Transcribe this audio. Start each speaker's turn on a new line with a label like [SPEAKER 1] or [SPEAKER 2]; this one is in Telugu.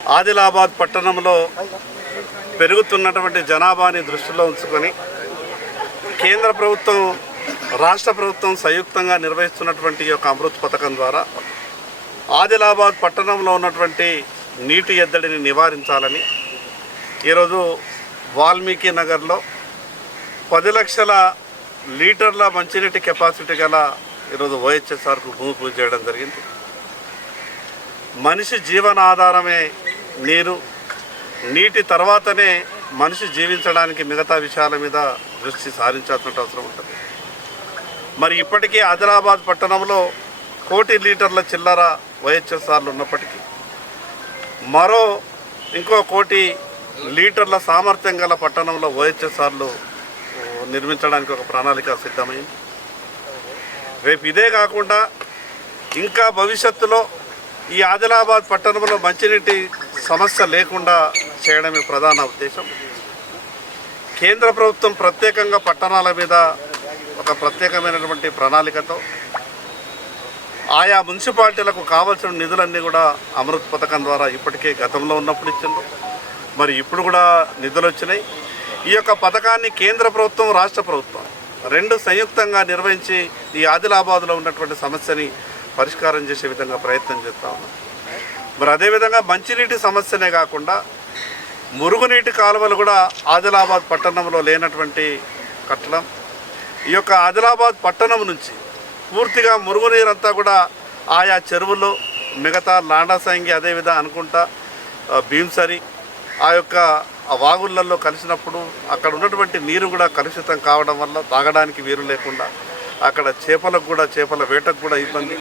[SPEAKER 1] ఆదిలాబాద్ పట్టణంలో పెరుగుతున్నటువంటి జనాభాని దృష్టిలో ఉంచుకొని కేంద్ర ప్రభుత్వం రాష్ట్ర ప్రభుత్వం సంయుక్తంగా నిర్వహిస్తున్నటువంటి ఈ యొక్క అమృత్ పథకం ద్వారా ఆదిలాబాద్ పట్టణంలో ఉన్నటువంటి నీటి ఎద్దడిని నివారించాలని ఈరోజు వాల్మీకి నగర్లో పది లక్షల లీటర్ల మంచినీటి కెపాసిటీ గల ఈరోజు ఓహెచ్ఎస్ఆర్కు భూమి పూజ చేయడం జరిగింది. మనిషి జీవనాధారమే నీరు నీటి తర్వాతనే మనిషి జీవించడానికి మిగతా విషయాల మీద దృష్టి సారించాల్సిన అవసరం ఉంటుంది. మరి ఇప్పటికీ ఆదిలాబాద్ పట్టణంలో కోటి లీటర్ల చిల్లర వైహెచ్ఎస్ఆర్లు ఉన్నప్పటికీ మరో ఇంకో కోటి లీటర్ల సామర్థ్యం గల పట్టణంలో ఓహెచ్ఎస్ఆర్లు నిర్మించడానికి ఒక ప్రణాళిక సిద్ధమైంది. రేపు ఇదే కాకుండా ఇంకా భవిష్యత్తులో ఈ ఆదిలాబాద్ పట్టణంలో మంచినీటి సమస్య లేకుండా చేయడమే ప్రధాన ఉద్దేశం. కేంద్ర ప్రభుత్వం ప్రత్యేకంగా పట్టణాల మీద ఒక ప్రత్యేకమైనటువంటి ప్రణాళికతో ఆయా మున్సిపాలిటీలకు కావాల్సిన నిధులన్నీ కూడా అమృత్ పథకం ద్వారా ఇప్పటికే గతంలో ఉన్నప్పుడు ఇచ్చిండ్రు. మరి ఇప్పుడు కూడా నిధులు వచ్చినాయి. ఈ యొక్క పథకాన్ని కేంద్ర ప్రభుత్వం రాష్ట్ర ప్రభుత్వం రెండు సంయుక్తంగా నిర్వహించి ఈ ఆదిలాబాద్లో ఉన్నటువంటి సమస్యని పరిష్కారం చేసే విధంగా ప్రయత్నం చేస్తా ఉన్నాం మరి అదేవిధంగా మంచినీటి సమస్యనే కాకుండా మురుగునీటి కాలువలు కూడా ఆదిలాబాద్ పట్టణంలో లేనటువంటి కట్టడం. ఈ యొక్క ఆదిలాబాద్ పట్టణం నుంచి పూర్తిగా మురుగునీరంతా కూడా ఆయా చెరువులు మిగతా లాండాసంగి అదేవిధంగా అనుకుంటా భీంసరి ఆ యొక్క ఆ వాగుళ్ళల్లో కలిసినప్పుడు అక్కడ ఉన్నటువంటి నీరు కూడా కలుషితం కావడం వల్ల తాగడానికి వీలు లేకుండా అక్కడ చేపలకు కూడా చేపల వేటకు కూడా ఇబ్బంది.